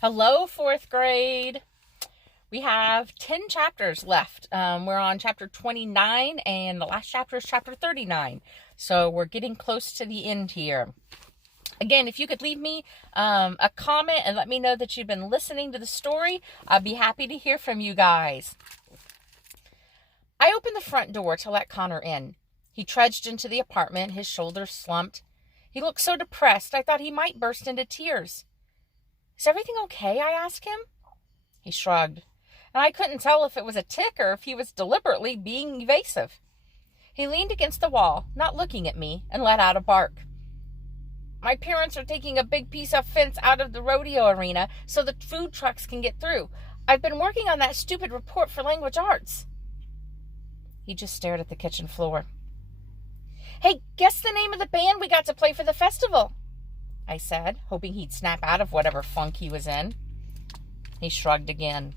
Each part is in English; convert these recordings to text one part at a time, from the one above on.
Hello, fourth grade. We have 10 chapters left. We're on chapter 29, and the last chapter is chapter 39. So we're getting close to the end here. Again, if you could leave me a comment and let me know that you've been listening to the story, I'd be happy to hear from you guys. I opened the front door to let Connor in. He trudged into the apartment, his shoulders slumped. He looked so depressed, I thought he might burst into tears. "Is everything okay?" I asked him. He shrugged, and I couldn't tell if it was a tic or if he was deliberately being evasive. He leaned against the wall, not looking at me, and let out a bark. "My parents are taking a big piece of fence out of the rodeo arena so the food trucks can get through. I've been working on that stupid report for language arts." He just stared at the kitchen floor. "Hey, guess the name of the band we got to play for the festival," I said, hoping he'd snap out of whatever funk he was in. He shrugged again.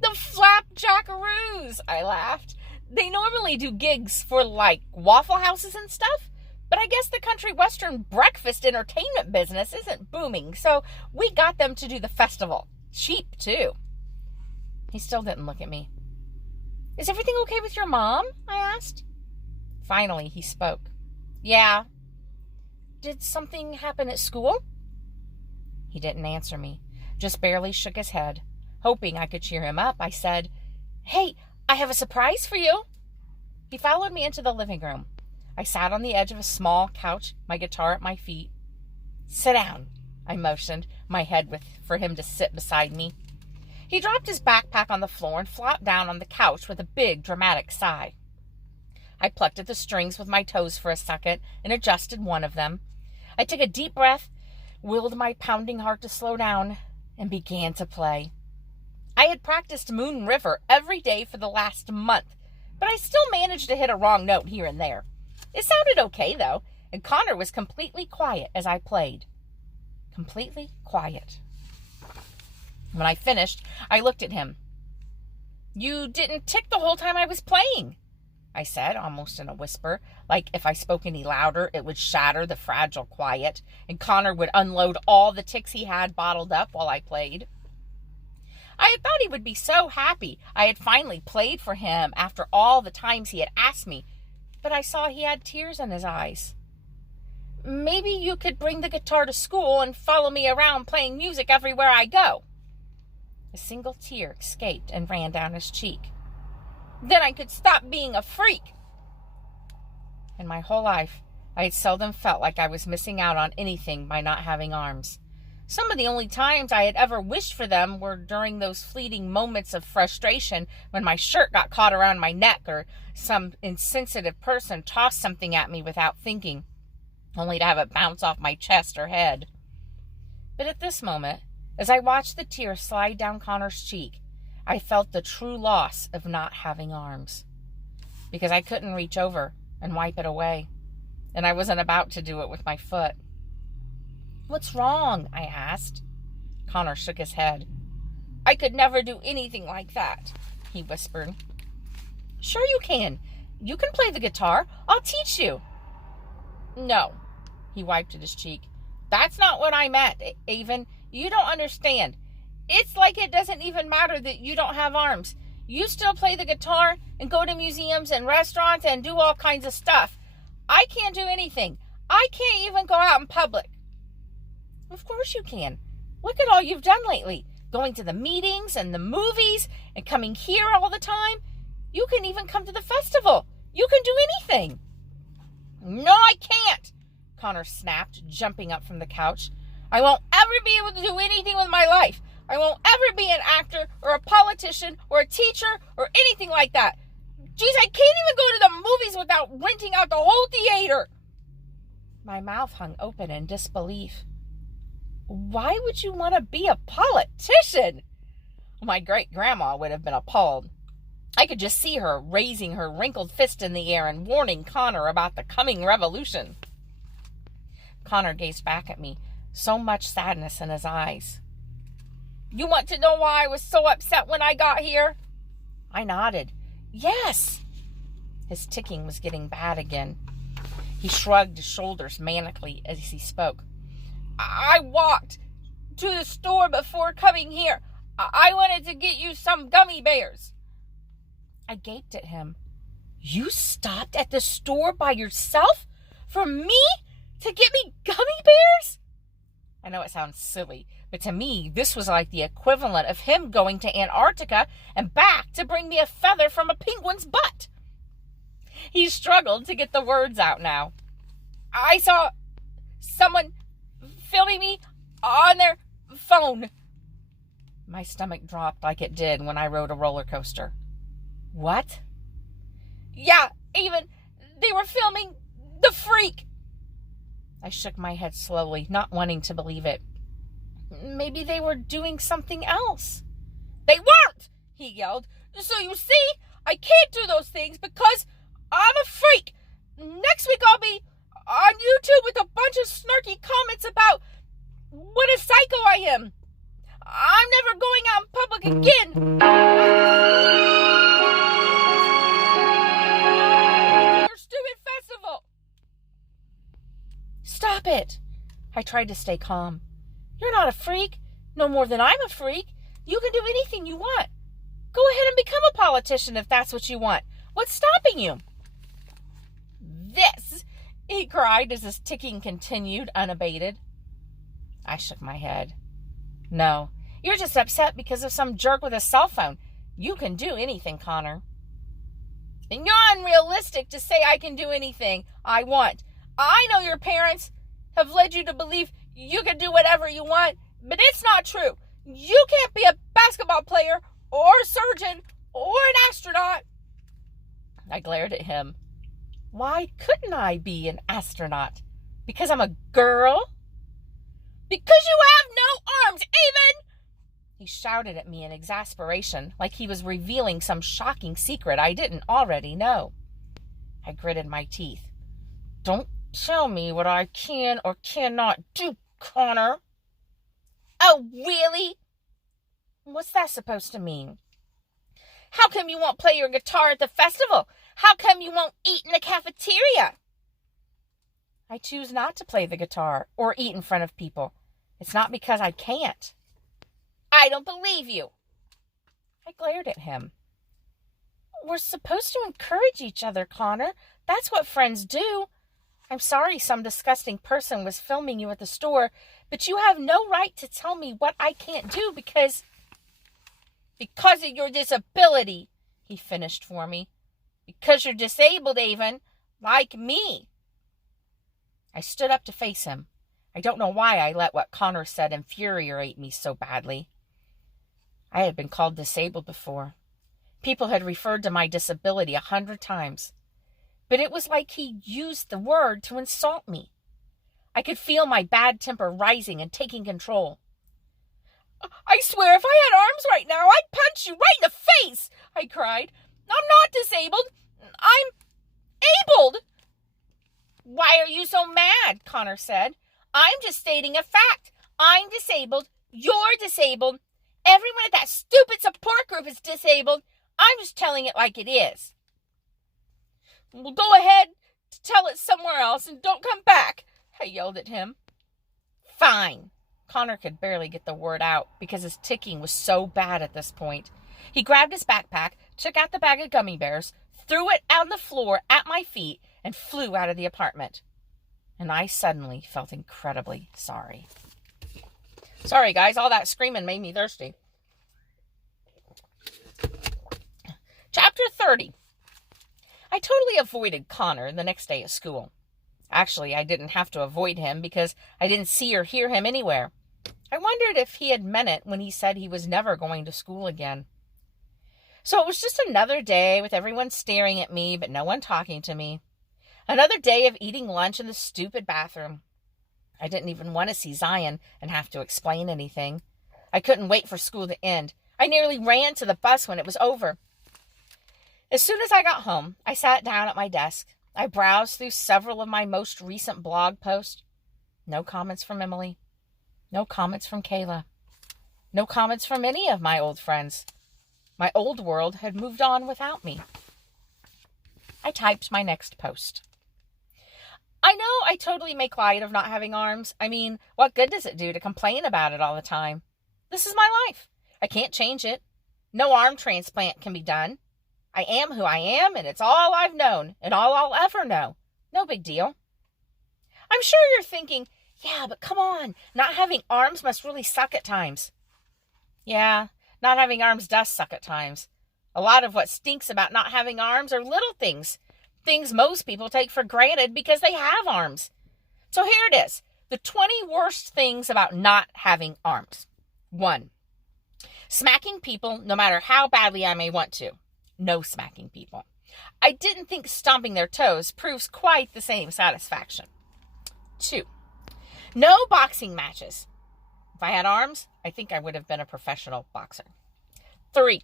"The Flapjackaroos," I laughed. "They normally do gigs for, Waffle Houses and stuff, but I guess the country western breakfast entertainment business isn't booming, so we got them to do the festival. Cheap, too." He still didn't look at me. "Is everything okay with your mom?" I asked. Finally, he spoke. "Yeah." "Did something happen at school?" He didn't answer me, just barely shook his head. Hoping I could cheer him up, I said, "Hey, I have a surprise for you." He followed me into the living room. I sat on the edge of a small couch, my guitar at my feet. "Sit down," I motioned my head for him to sit beside me. He dropped his backpack on the floor and flopped down on the couch with a big, dramatic sigh. I plucked at the strings with my toes for a second and adjusted one of them. I took a deep breath, willed my pounding heart to slow down, and began to play. I had practiced Moon River every day for the last month, but I still managed to hit a wrong note here and there. It sounded okay, though, and Connor was completely quiet as I played. Completely quiet. When I finished, I looked at him. "You didn't tick the whole time I was playing," I said, almost in a whisper, like if I spoke any louder, it would shatter the fragile quiet, and Connor would unload all the ticks he had bottled up while I played. I had thought he would be so happy I had finally played for him after all the times he had asked me, but I saw he had tears in his eyes. "Maybe you could bring the guitar to school and follow me around playing music everywhere I go." A single tear escaped and ran down his cheek. "Then I could stop being a freak." In my whole life, I had seldom felt like I was missing out on anything by not having arms. Some of the only times I had ever wished for them were during those fleeting moments of frustration when my shirt got caught around my neck or some insensitive person tossed something at me without thinking, only to have it bounce off my chest or head. But at this moment, as I watched the tear slide down Connor's cheek, I felt the true loss of not having arms, because I couldn't reach over and wipe it away, and I wasn't about to do it with my foot. "What's wrong?" I asked. Connor shook his head. "I could never do anything like that," he whispered. "Sure you can. You can play the guitar. I'll teach you." "No," he wiped at his cheek. "That's not what I meant, Avon. You don't understand. It's like it doesn't even matter that you don't have arms. You still play the guitar and go to museums and restaurants and do all kinds of stuff. I can't do anything. I can't even go out in public." "Of course you can. Look at all you've done lately. Going to the meetings and the movies and coming here all the time. You can even come to the festival. You can do anything." "No, I can't," Connor snapped, jumping up from the couch. "I won't ever be able to do anything with my life. I won't ever be an actor or a politician or a teacher or anything like that. Geez, I can't even go to the movies without renting out the whole theater." My mouth hung open in disbelief. "Why would you want to be a politician?" My great-grandma would have been appalled. I could just see her raising her wrinkled fist in the air and warning Connor about the coming revolution. Connor gazed back at me, so much sadness in his eyes. "You want to know why I was so upset when I got here?" I nodded. "Yes." His ticking was getting bad again. He shrugged his shoulders manically as he spoke. "I walked to the store before coming here. I wanted to get you some gummy bears. I gaped at him. You stopped at the store by yourself for me to get me gummy bears? I know it sounds silly, but to me, this was like the equivalent of him going to Antarctica and back to bring me a feather from a penguin's butt. He struggled to get the words out now. I saw someone filming me on their phone. My stomach dropped like it did when I rode a roller coaster. What? Yeah, even they were filming the freak. I shook my head slowly, not wanting to believe it. Maybe they were doing something else. They weren't, he yelled. So you see, I can't do those things because I'm a freak. Next week I'll be on YouTube with a bunch of snarky comments about what a psycho I am. I'm never going out in public again. Your stupid festival. Stop it. I tried to stay calm. You're not a freak, no more than I'm a freak. You can do anything you want. Go ahead and become a politician if that's what you want. What's stopping you? This, he cried as his ticking continued unabated. I shook my head. No, you're just upset because of some jerk with a cell phone. You can do anything, Connor. And you're unrealistic to say I can do anything I want. I know your parents have led you to believe you can do whatever you want, but it's not true. You can't be a basketball player or a surgeon or an astronaut. I glared at him. Why couldn't I be an astronaut? Because I'm a girl? Because you have no arms, even! He shouted at me in exasperation, like he was revealing some shocking secret I didn't already know. I gritted my teeth. Don't tell me what I can or cannot do, Connor. Oh, really? What's that supposed to mean? How come you won't play your guitar at the festival? How come you won't eat in the cafeteria? I choose not to play the guitar or eat in front of people. It's not because I can't. I don't believe you. I glared at him. We're supposed to encourage each other, Connor. That's what friends do. I'm sorry some disgusting person was filming you at the store, but you have no right to tell me what I can't do because of your disability, he finished for me. Because you're disabled, Avon, like me. I stood up to face him. I don't know why I let what Connor said infuriate me so badly. I had been called disabled before. People had referred to my disability 100 times. But it was like he used the word to insult me. I could feel my bad temper rising and taking control. I swear if I had arms right now, I'd punch you right in the face, I cried. I'm not disabled. I'm abled. Why are you so mad? Connor said. I'm just stating a fact. I'm disabled. You're disabled. Everyone at that stupid support group is disabled. I'm just telling it like it is. Well, go ahead, tell it somewhere else and don't come back, I yelled at him. Fine. Connor could barely get the word out because his ticking was so bad at this point. He grabbed his backpack, took out the bag of gummy bears, threw it on the floor at my feet, and flew out of the apartment. And I suddenly felt incredibly sorry. Sorry, guys, all that screaming made me thirsty. Chapter 30. I totally avoided Connor the next day at school. Actually, I didn't have to avoid him because I didn't see or hear him anywhere. I wondered if he had meant it when he said he was never going to school again. So it was just another day with everyone staring at me, but no one talking to me. Another day of eating lunch in the stupid bathroom. I didn't even want to see Zion and have to explain anything. I couldn't wait for school to end. I nearly ran to the bus when it was over. As soon as I got home, I sat down at my desk. I browsed through several of my most recent blog posts. No comments from Emily. No comments from Kayla. No comments from any of my old friends. My old world had moved on without me. I typed my next post. I know I totally make light of not having arms. I mean, what good does it do to complain about it all the time? This is my life. I can't change it. No arm transplant can be done. I am who I am, and it's all I've known and all I'll ever know. No big deal. I'm sure you're thinking, yeah, but come on, not having arms must really suck at times. Yeah, not having arms does suck at times. A lot of what stinks about not having arms are little things. Things most people take for granted because they have arms. So here it is. The 20 worst things about not having arms. 1. Smacking people no matter how badly I may want to. No smacking people. I didn't think stomping their toes proves quite the same satisfaction. 2. No boxing matches. If I had arms, I think I would have been a professional boxer. 3.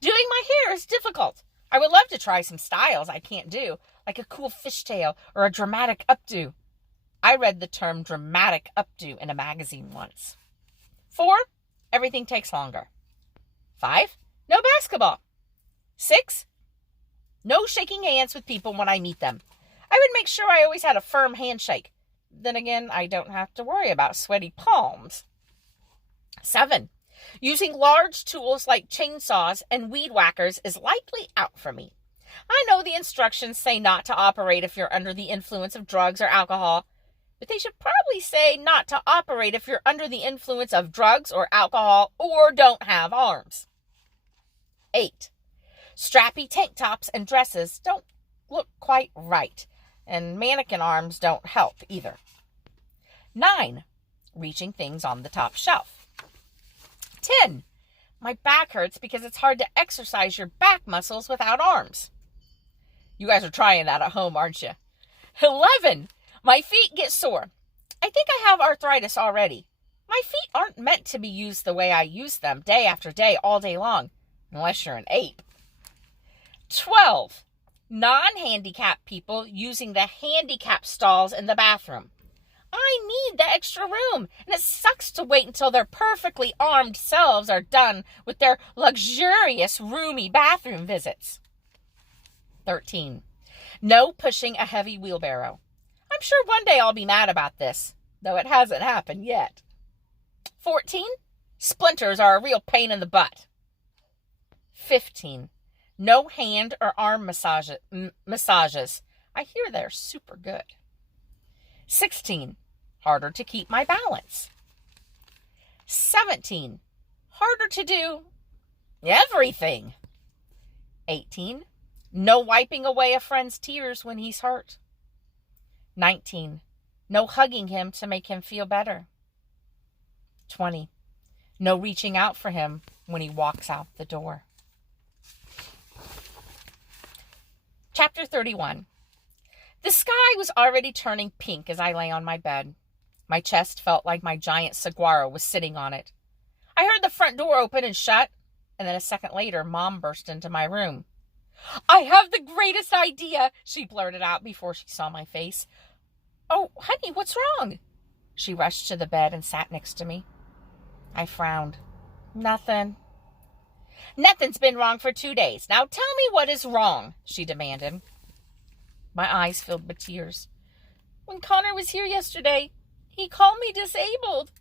Doing my hair is difficult. I would love to try some styles I can't do, like a cool fishtail or a dramatic updo. I read the term dramatic updo in a magazine once. 4. Everything takes longer. 5. No basketball. 6. No shaking hands with people when I meet them. I would make sure I always had a firm handshake. Then again, I don't have to worry about sweaty palms. 7. Using large tools like chainsaws and weed whackers is likely out for me. I know the instructions say not to operate if you're under the influence of drugs or alcohol, but they should probably say not to operate if you're under the influence of drugs or alcohol or don't have arms. 8. Strappy tank tops and dresses don't look quite right, and mannequin arms don't help either. 9. Reaching things on the top shelf. 10. My back hurts because it's hard to exercise your back muscles without arms. You guys are trying that at home, aren't you? 11. My feet get sore. I think I have arthritis already. My feet aren't meant to be used the way I use them day after day, all day long, unless you're an ape. 12. Non-handicapped people using the handicap stalls in the bathroom. I need the extra room, and it sucks to wait until their perfectly armed selves are done with their luxurious, roomy bathroom visits. 13. No pushing a heavy wheelbarrow. I'm sure one day I'll be mad about this, though it hasn't happened yet. 14. Splinters are a real pain in the butt. 15. No hand or arm massages. I hear they're super good. 16. Harder to keep my balance. 17. Harder to do everything. 18. No wiping away a friend's tears when he's hurt. 19. No hugging him to make him feel better. 20. No reaching out for him when he walks out the door. Chapter 31. The sky was already turning pink as I lay on my bed. My chest felt like my giant saguaro was sitting on it. I heard the front door open and shut, and then a second later, Mom burst into my room. "I have the greatest idea," she blurted out before she saw my face. "Oh, honey, what's wrong?" She rushed to the bed and sat next to me. I frowned. "Nothing." "Nothing's been wrong for 2 days. Now tell me what is wrong," she demanded. My eyes filled with tears. "When Connor was here yesterday, he called me disabled."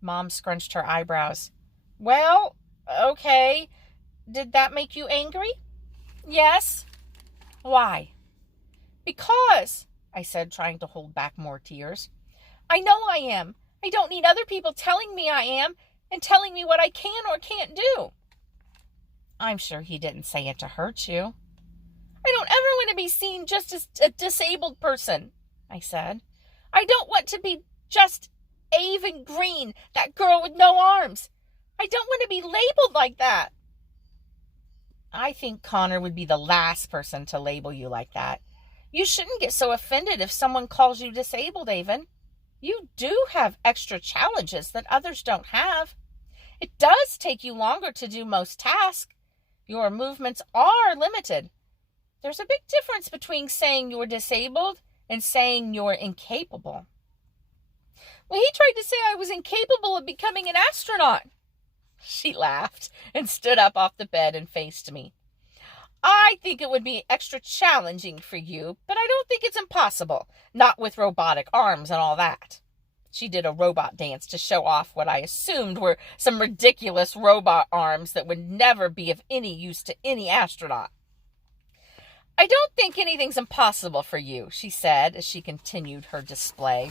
Mom scrunched her eyebrows. "Well, okay. Did that make you angry?" "Yes." "Why?" "Because," I said, trying to hold back more tears. "I know I am. I don't need other people telling me I am and telling me what I can or can't do." "I'm sure he didn't say it to hurt you." "I don't ever want to be seen just as a disabled person," I said. "I don't want to be just Avon Green, that girl with no arms. I don't want to be labeled like that." "I think Connor would be the last person to label you like that. You shouldn't get so offended if someone calls you disabled, Avon. You do have extra challenges that others don't have. It does take you longer to do most tasks. Your movements are limited. There's a big difference between saying you're disabled and saying you're incapable." "Well, he tried to say I was incapable of becoming an astronaut." She laughed and stood up off the bed and faced me. I think it would be extra challenging for you, but I don't think it's impossible. Not with robotic arms and all that. She did a robot dance to show off what I assumed were some ridiculous robot arms that would never be of any use to any astronaut. I don't think anything's impossible for you, she said as she continued her display.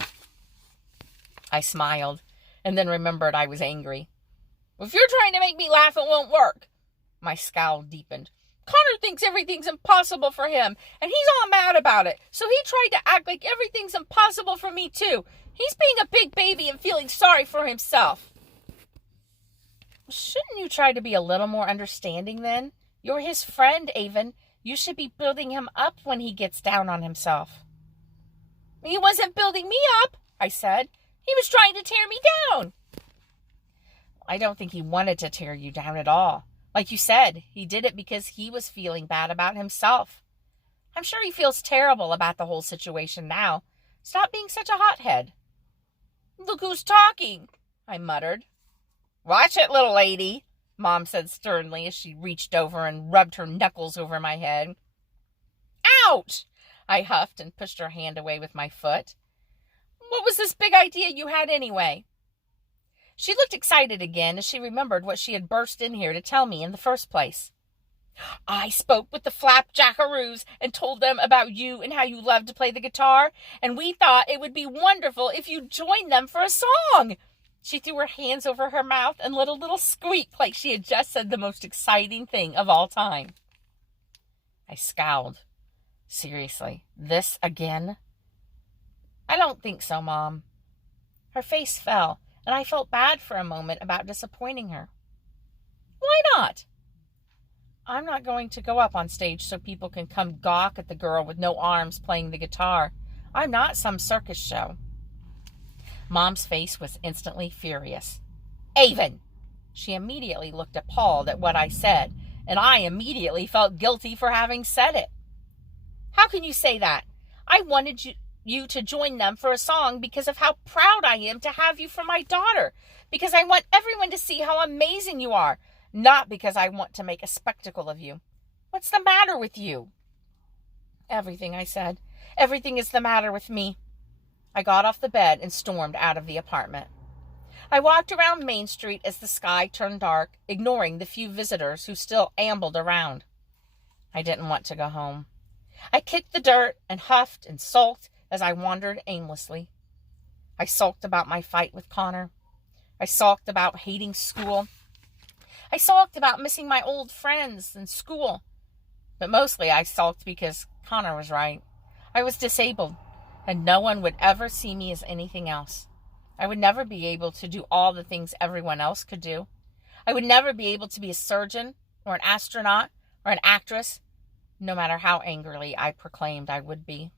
I smiled and then remembered I was angry. If you're trying to make me laugh, it won't work. My scowl deepened. Connor thinks everything's impossible for him, and he's all mad about it, so he tried to act like everything's impossible for me too. He's being a big baby and feeling sorry for himself. Shouldn't you try to be a little more understanding then? You're his friend, Avon. You should be building him up when he gets down on himself. He wasn't building me up, I said. He was trying to tear me down. I don't think he wanted to tear you down at all. Like you said, he did it because he was feeling bad about himself. I'm sure he feels terrible about the whole situation now. Stop being such a hothead. Look who's talking, I muttered. Watch it, little lady, Mom said sternly as she reached over and rubbed her knuckles over my head. Ouch! I huffed and pushed her hand away with my foot. What was this big idea you had anyway? She looked excited again as she remembered what she had burst in here to tell me in the first place. I spoke with the Flapjackaroos and told them about you and how you love to play the guitar, and we thought it would be wonderful if you joined them for a song. She threw her hands over her mouth and let a little squeak like she had just said the most exciting thing of all time. I scowled. Seriously, this again? I don't think so, Mom. Her face fell, and I felt bad for a moment about disappointing her. Why not? I'm not going to go up on stage so people can come gawk at the girl with no arms playing the guitar. I'm not some circus show. Mom's face was instantly furious. Avon! She immediately looked appalled at what I said, and I immediately felt guilty for having said it. How can you say that? I wanted you to join them for a song because of how proud I am to have you for my daughter, because I want everyone to see how amazing you are, not because I want to make a spectacle of you. What's the matter with you? Everything, I said. Everything is the matter with me. I got off the bed and stormed out of the apartment. I walked around Main Street as the sky turned dark, ignoring the few visitors who still ambled around. I didn't want to go home. I kicked the dirt and huffed and sulked as I wandered aimlessly. I sulked about my fight with Connor. I sulked about hating school. I sulked about missing my old friends and school. But mostly I sulked because Connor was right. I was disabled, and no one would ever see me as anything else. I would never be able to do all the things everyone else could do. I would never be able to be a surgeon or an astronaut or an actress, no matter how angrily I proclaimed I would be.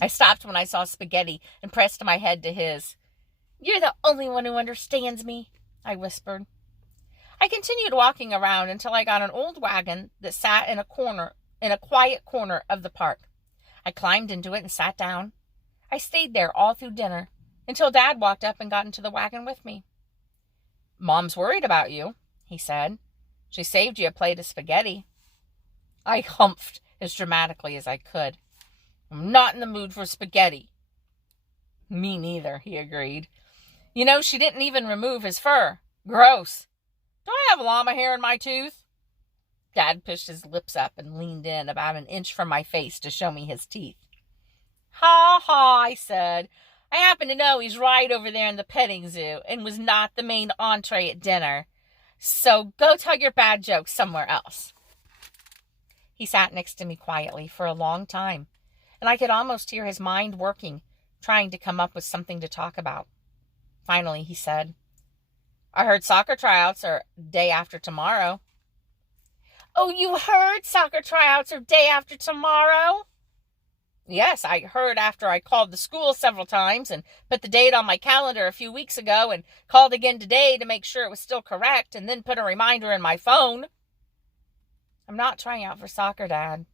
I stopped when I saw Spaghetti and pressed my head to his. You're the only one who understands me, I whispered. I continued walking around until I got an old wagon that sat in a quiet corner of the park. I climbed into it and sat down. I stayed there all through dinner until Dad walked up and got into the wagon with me. Mom's worried about you, he said. She saved you a plate of spaghetti. I humphed as dramatically as I could. I'm not in the mood for spaghetti. Me neither, he agreed. You know, she didn't even remove his fur. Gross. Do I have llama hair in my tooth? Dad pushed his lips up and leaned in about an inch from my face to show me his teeth. Ha ha, I said. I happen to know he's right over there in the petting zoo and was not the main entree at dinner. So go tell your bad jokes somewhere else. He sat next to me quietly for a long time, and I could almost hear his mind working, trying to come up with something to talk about. Finally, he said, I heard soccer tryouts are day after tomorrow. Oh, you heard soccer tryouts are day after tomorrow? Yes, I heard after I called the school several times and put the date on my calendar a few weeks ago and called again today to make sure it was still correct and then put a reminder in my phone. I'm not trying out for soccer, Dad.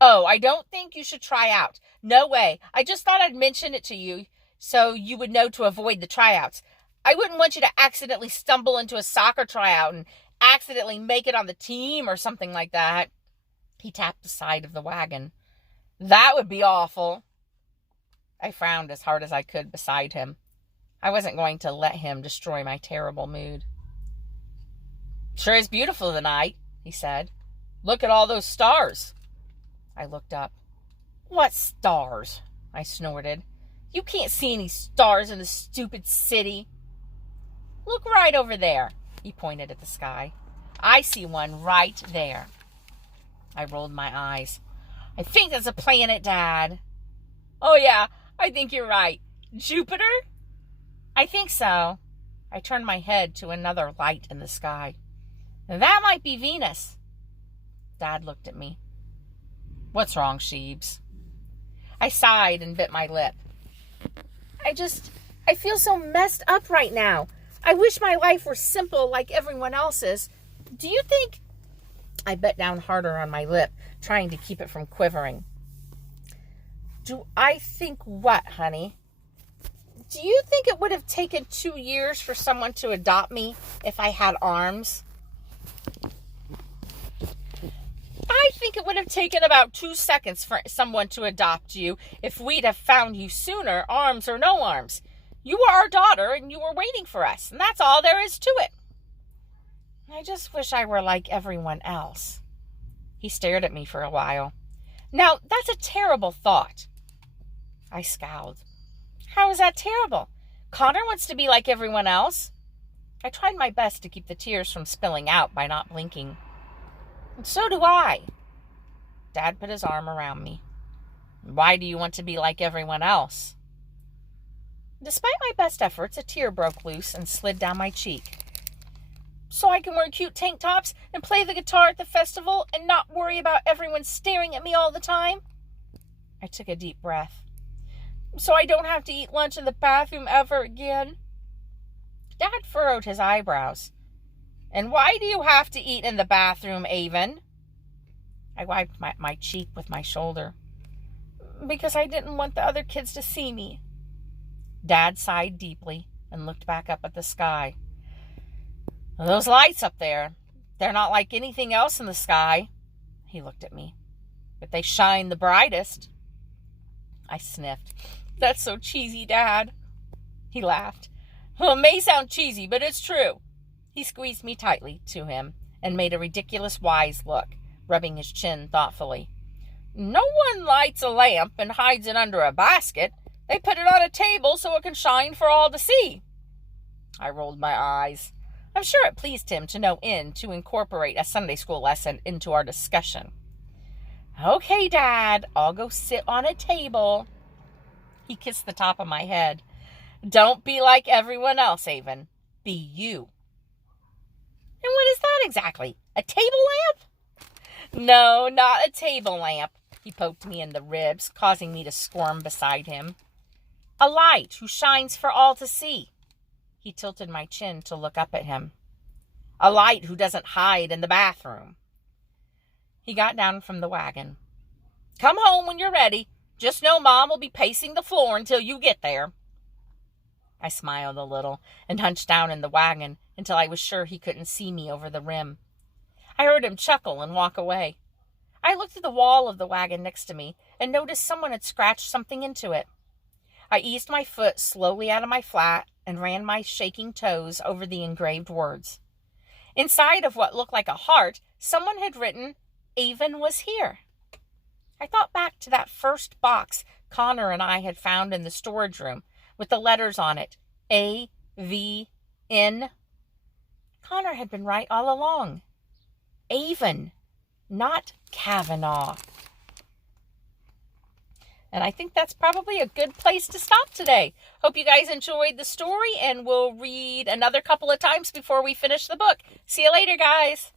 Oh, I don't think you should try out. No way. I just thought I'd mention it to you so you would know to avoid the tryouts. I wouldn't want you to accidentally stumble into a soccer tryout and accidentally make it on the team or something like that. He tapped the side of the wagon. That would be awful. I frowned as hard as I could beside him. I wasn't going to let him destroy my terrible mood. Sure is beautiful tonight, he said. Look at all those stars. I looked up. What stars? I snorted. You can't see any stars in the stupid city. Look right over there. He pointed at the sky. I see one right there. I rolled my eyes. I think that's a planet, Dad. Oh, yeah, I think you're right. Jupiter? I think so. I turned my head to another light in the sky. That might be Venus. Dad looked at me. What's wrong, Sheebs? I sighed and bit my lip. I feel so messed up right now. I wish my life were simple like everyone else's. Do you think... I bit down harder on my lip, trying to keep it from quivering. Do I think what, honey? Do you think it would have taken 2 years for someone to adopt me if I had arms? I think it would have taken about 2 seconds for someone to adopt you if we'd have found you sooner, arms or no arms. You were our daughter and you were waiting for us, and that's all there is to it. I just wish I were like everyone else. He stared at me for a while. Now, that's a terrible thought. I scowled. How is that terrible? Connor wants to be like everyone else. I tried my best to keep the tears from spilling out by not blinking. And so do I. Dad put his arm around me. Why do you want to be like everyone else? Despite my best efforts, a tear broke loose and slid down my cheek. So I can wear cute tank tops and play the guitar at the festival and not worry about everyone staring at me all the time? I took a deep breath. So I don't have to eat lunch in the bathroom ever again? Dad furrowed his eyebrows. And why do you have to eat in the bathroom, Avon? I wiped my cheek with my shoulder. Because I didn't want the other kids to see me. Dad sighed deeply and looked back up at the sky. Those lights up there, they're not like anything else in the sky. He looked at me. But they shine the brightest. I sniffed. That's so cheesy, Dad. He laughed. Well, it may sound cheesy, but it's true. He squeezed me tightly to him and made a ridiculous wise look, rubbing his chin thoughtfully. No one lights a lamp and hides it under a basket. They put it on a table so it can shine for all to see. I rolled my eyes. I'm sure it pleased him to no end to incorporate a Sunday school lesson into our discussion. Okay, Dad, I'll go sit on a table. He kissed the top of my head. Don't be like everyone else, Avon. Be you. And what is that exactly? A table lamp? No, not a table lamp. He poked me in the ribs, causing me to squirm beside him. A light who shines for all to see. He tilted my chin to look up at him. A light who doesn't hide in the bathroom. He got down from the wagon. Come home when you're ready. Just know Mom will be pacing the floor until you get there. I smiled a little and hunched down in the wagon until I was sure he couldn't see me over the rim. I heard him chuckle and walk away. I looked at the wall of the wagon next to me and noticed someone had scratched something into it. I eased my foot slowly out of my flat and ran my shaking toes over the engraved words. Inside of what looked like a heart, someone had written, Avon was here. I thought back to that first box Connor and I had found in the storage room with the letters on it, A-V-N. Connor had been right all along. Avon, not Kavanaugh. And I think that's probably a good place to stop today. Hope you guys enjoyed the story, and we'll read another couple of times before we finish the book. See you later, guys.